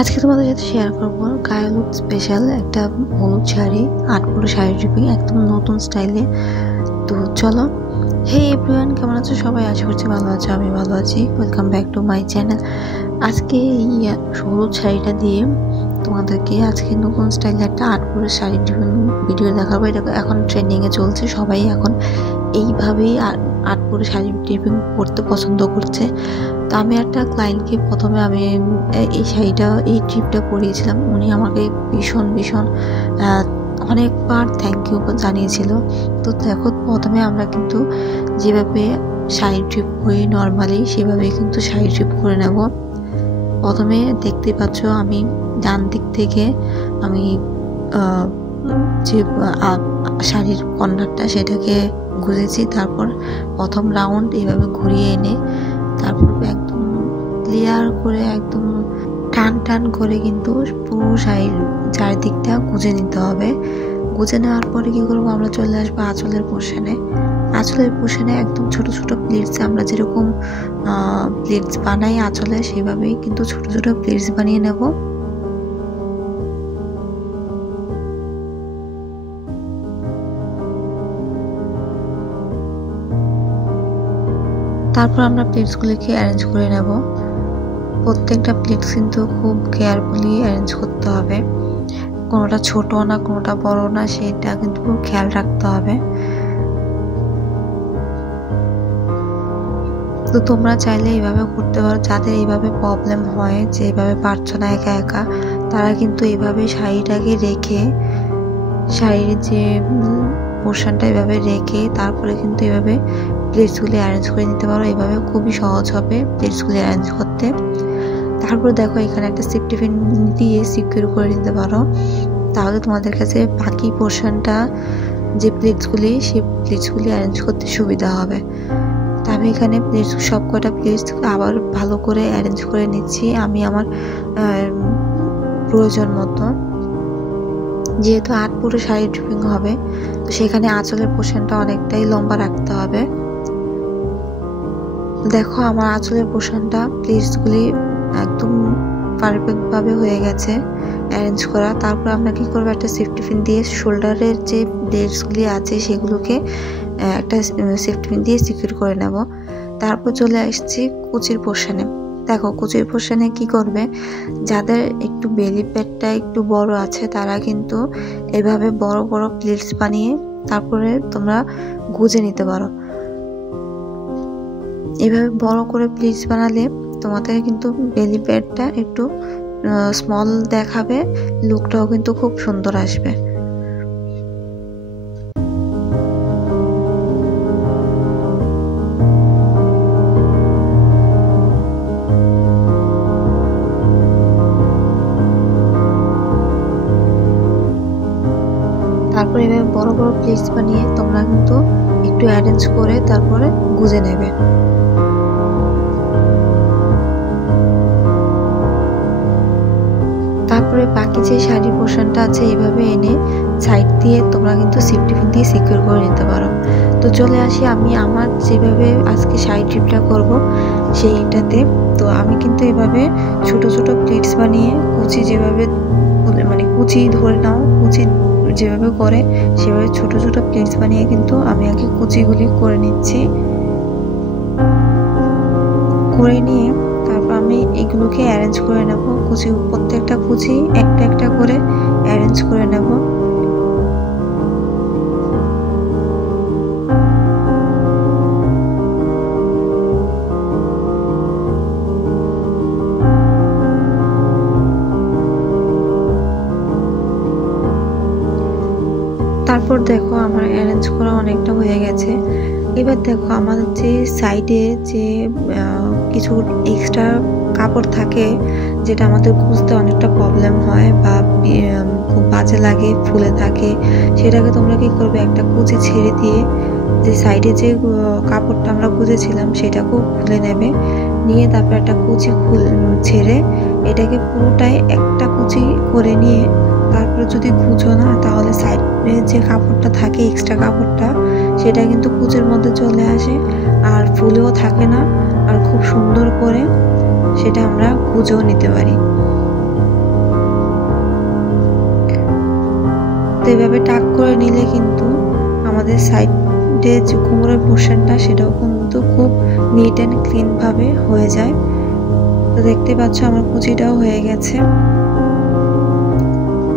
আজকে তোমাদের সাথে শেয়ার করবো গায়ে হলুদ স্পেশাল একটা হলুদ শাড়ি, 8 পুরো শাড়ি ট্রিপিং একদম নতুন স্টাইলে। তো চলো। হে এভরিওয়ান, কেমন আছো সবাই? আশা করছি ভালো আছো, আমি ভালো আছি। Welcome back to my channel. আজকে এই হলুদ শাড়িটা দিয়ে তোমাদেরকে আজকে নতুন স্টাইলে একটা 8 পুরো শাড়ি ট্রিপিং ভিডিও দেখাবো। এটা এখন ট্রেন্ডিংয়ে চলছে, সবাই এখন এইভাবেই 8 পুরো শাড়ি ট্রিপিং করতে পছন্দ করছে। তো আমি একটা ক্লায়েন্টকে প্রথমে আমি এই ট্রিপটা করিয়েছিলাম। উনি আমাকে ভীষণ অনেকবার থ্যাংক ইউ জানিয়েছিল। তো দেখো, প্রথমে আমরা কিন্তু যেভাবে শাড়ি ট্রিপ করি নর্মালি, সেভাবে কিন্তু শাড়ি ট্রিপ করে নেব। প্রথমে দেখতে পাচ্ছ আমি ডান দিক থেকে আমি যে শাড়ির কর্নারটা সেটাকে গুঁজেছি। তারপর প্রথম রাউন্ড এইভাবে ঘুরিয়ে এনে তারপর একদম ক্লিয়ার করে একদম টান করে কিন্তু পুরো শাড়ির চারিদিকটা গুঁজে নিতে হবে। গুঁজে নেওয়ার পরে কি করবো, আমরা চলে আসবো আঁচলের পোর্শনে একদম ছোট ছোট প্লেটস, আমরা যেরকম প্লেটস বানাই আঁচলে সেভাবেই কিন্তু ছোট ছোট প্লেটস বানিয়ে নেব। তারপর আমরা প্লেটসগুলিকে অ্যারেঞ্জ করে নেব। প্রত্যেকটা প্লেটস কিন্তু খুব কেয়ারফুলি অ্যারেঞ্জ করতে হবে, কোনোটা ছোট না কোনোটা বড় না, সেটা কিন্তু খুব খেয়াল রাখতে হবে। তো তোমরা চাইলে এইভাবে করতে পারো। যাদের এইভাবে প্রবলেম হয় যে এইভাবে পারছো না একা একা, তারা কিন্তু এইভাবে শাড়িটাকে রেখে, শাড়ির যে পোর্শনটা এভাবে রেখে তারপরে কিন্তু এভাবে প্লেটসগুলি অ্যারেঞ্জ করে নিতে পারো। এইভাবে খুবই সহজ হবে প্লেটসগুলি অ্যারেঞ্জ করতে। তারপর দেখো, এখানে একটা সেফটি পিন দিয়ে সিকিউর করে নিতে পারো, তাহলে তোমাদের কাছে বাকি পোর্শনটা যে প্লেটসগুলি, সেই প্লেটসগুলি অ্যারেঞ্জ করতে সুবিধা হবে। তা আমি এখানে প্লেটস সব কটা প্লেটস আবার ভালো করে অ্যারেঞ্জ করে নিচ্ছি আমি আমার প্রয়োজন মতো। যেহেতু 8 পুরো শাড়ি ট্রিপিং হবে, তো সেখানে আঁচলের পোর্শনটা অনেকটাই লম্বা রাখতে হবে। দেখো, আমার আঁচলের পোর্শনটা প্লেটসগুলি একদম পারফেক্টভাবে হয়ে গেছে অ্যারেঞ্জ করা। তারপর আমরা কি করবো, একটা সেফটি পিন দিয়ে শোল্ডারের যে প্লেটসগুলি আছে সেগুলোকে একটা সেফটি পিন দিয়ে সিকিউর করে নেব। তারপর চলে আসছি কুচির পোর্শনে। দেখো, কুচির পোর্শনে কি করবে, যাদের একটু বেলি প্যাডটা একটু বড় আছে তারা কিন্তু এভাবে বড় বড় প্লেটস বানিয়ে তারপরে তোমরা গুঁজে নিতে পারো। এভাবে বড় করে প্লেটস বানালে তোমাদের কিন্তু বেলি প্যাডটা একটু স্মল দেখাবে, লুকটাও কিন্তু খুব সুন্দর আসবে। তারপর এভাবে বড় বড় প্লেটস বানিয়ে তোমরা কিন্তু একটু অ্যারেঞ্জ করে তারপরে গুঁজে নেবে। তারপরে বাকি যে শাড়ি পোর্শনটা আছে এইভাবে এনে সাইড দিয়ে তোমরা কিন্তু সেফটি পিন দিয়ে সিকিউর করে নিতে পারো। তো চলে আসি আমি আমার যেভাবে আজকে শাড়ি ট্রিপটা করব সেইটাতে। তো আমি কিন্তু এভাবে ছোট ছোট প্লেটস বানিয়ে কুচি যেভাবে মানে কুচি ধরে নাও, কুচি যেভাবে করে সেভাবে ছোট ছোট প্লেটস বানিয়ে কিন্তু আমি আগে কুচিগুলি করে নিচ্ছি। করে নিয়ে তারপর আমি এগুলোকে অ্যারেঞ্জ করে নেব। প্রত্যেকটা কুচি একটা একটা করে অ্যারেঞ্জ করে নেব। তারপর দেখো, আমার অ্যারেঞ্জ করা অনেকটা হয়ে গেছে। এবার দেখো, আমাদের যে সাইডে যে কিছু এক্সট্রা কাপড় থাকে, যেটা আমাদের গুঁজতে অনেকটা প্রবলেম হয় বা খুব বাজে লাগে, ফুলে থাকে, সেটাকে তোমরা কি করবে, একটা কুচি ছেড়ে দিয়ে যে সাইডে যে কাপড়টা আমরা গুঁজেছিলাম সেটাকেও খুলে নেবে। নিয়ে তারপর একটা কুচি ছেড়ে এটাকে পুরোটাই একটা কুচি করে নিয়ে তারপরে যদি গুঁজো না, তাহলে সাইডে যে কাপড়টা থাকে এক্সট্রা কাপড়টা, সেটা কিন্তু কুচির মধ্যে চলে আসে আর ফুলেও থাকে না, আর খুব সুন্দর করে সেটা আমরা গুঁজেও নিতে পারি। এইভাবে টাক করে নিলে কিন্তু আমাদের সাইডে যে কোমরের পোর্শনটা সেটাও কিন্তু খুব নিট অ্যান্ড ক্লিন ভাবে হয়ে যায়। তো দেখতে পাচ্ছ আমার কুচিটাও হয়ে গেছে।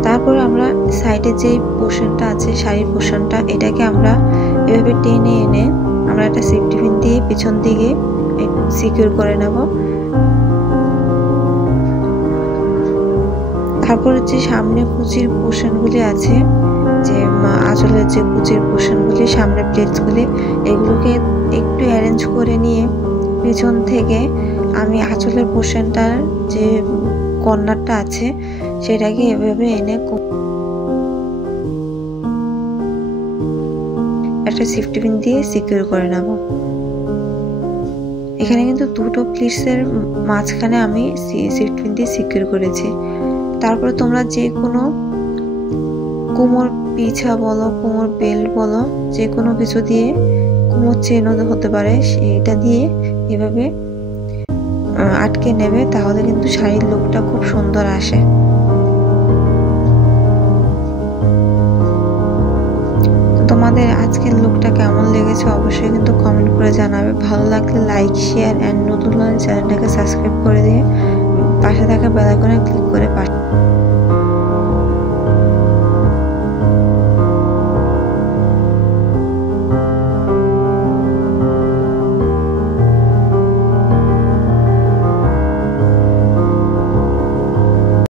তারপর আমরা সাইডে যে পোর্শনটা আছে শাড়ির পোর্শনটা এটাকে আমরা এভাবে টেনে এনে আমরা একটা সেফটি পিন দিয়ে পিছন দিকে সিকিউর করে নেব। তারপর যে সামনে কুচির পোর্শনগুলি আছে, যে আঁচলের যে কুচির পোর্শনগুলি সামনে প্লেটসগুলি, এগুলোকে একটু অ্যারেঞ্জ করে নিয়ে পিছন থেকে আমি আঁচলের পোর্শনটার যে কর্নারটা আছে সেটাকে এভাবে এনে একটা সেফটি পিন দিয়ে সিকিউর করে নেব। এখানে কিন্তু দুটো প্লিটসের মাঝখানে আমি সেফটি পিন দিয়ে সিকিউর করেছি। তারপরে তোমরা যে কোনো কোমর পিছা বলো, কোমর বেল্ট বলো, যে কোনো কিছু দিয়ে, কোমর চেনও হতে পারে, সেটা দিয়ে এভাবে আটকে নেবে, তাহলে কিন্তু শাড়ির লুকটা খুব সুন্দর আসে। তোমাদের আজকের লুকটা কেমন লেগেছে অবশ্যই কিন্তু কমেন্ট করে জানাবে। ভালো লাগলে লাইক, শেয়ার অ্যান্ড নতুন চ্যানেলটাকে সাবস্ক্রাইব করে দিয়ে পাশে থাকা বেল আইকনে ক্লিক করে